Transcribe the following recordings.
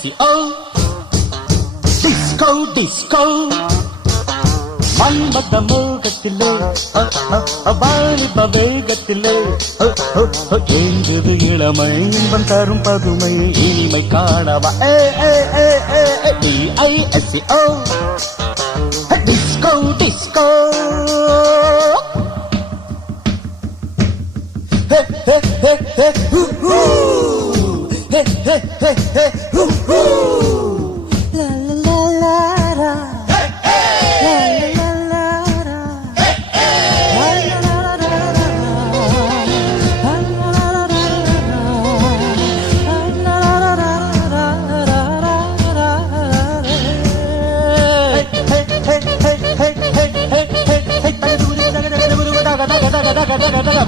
D-I-S-C-O Disco, disco மன்மத மோகத்திலே வாலிப வேகத்திலே ஏங்குது இளமை இன்பம் தரும் பதுமை இனிமை காணவா D-I-S-C-O Disco, disco Hey, hey, hey, hey, hoo-hoo Hey, hey, hey, hey, hoo-hoo La la la la la Hey, hey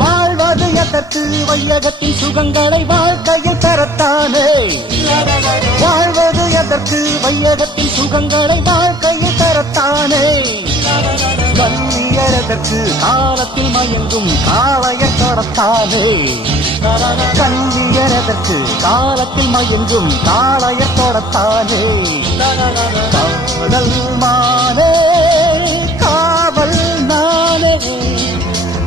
வாழ்வது எதற்கு வையகத்தின் சுகங்களை வாழ்க்கையில் பெறத்தானே வாழ்வது எதற்கு வையகத்தின் சுகங்களை வாழ்க்கையில் பெறத்தானே கல்வியதற்கு காலத்தில் மயங்கும் காளையர் தொடத்தானே கல்வியதற்கு காலத்தில் மயங்கும் காளையர் தொடத்தானே காதல் மானே காவல் நானே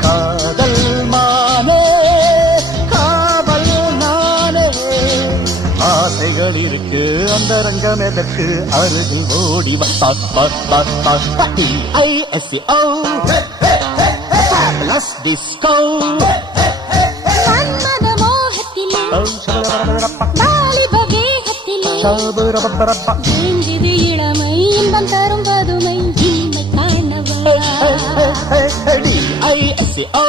காதல் மானே காவல் நானே ஆசைகள் இருக்கு அந்த ரங்கம் எதற்கு அருகில் ஓடி D-I-S-C-O Fabulous disco மன்மத மோகத்திலே வாலிப வேகத்திலே ஏங்குது இளமை இன்பம் தரும் பதுமை இனிமை காணவா D-I-S-C-O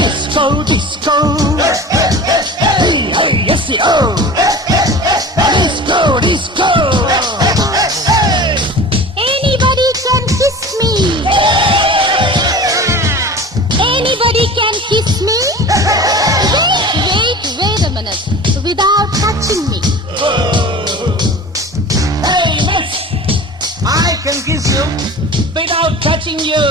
Disco, disco D-I-S-C-O Disco, disco Anybody can kiss me Anybody can kiss me Wait a minute Without touching me Hey miss I can kiss you without touching you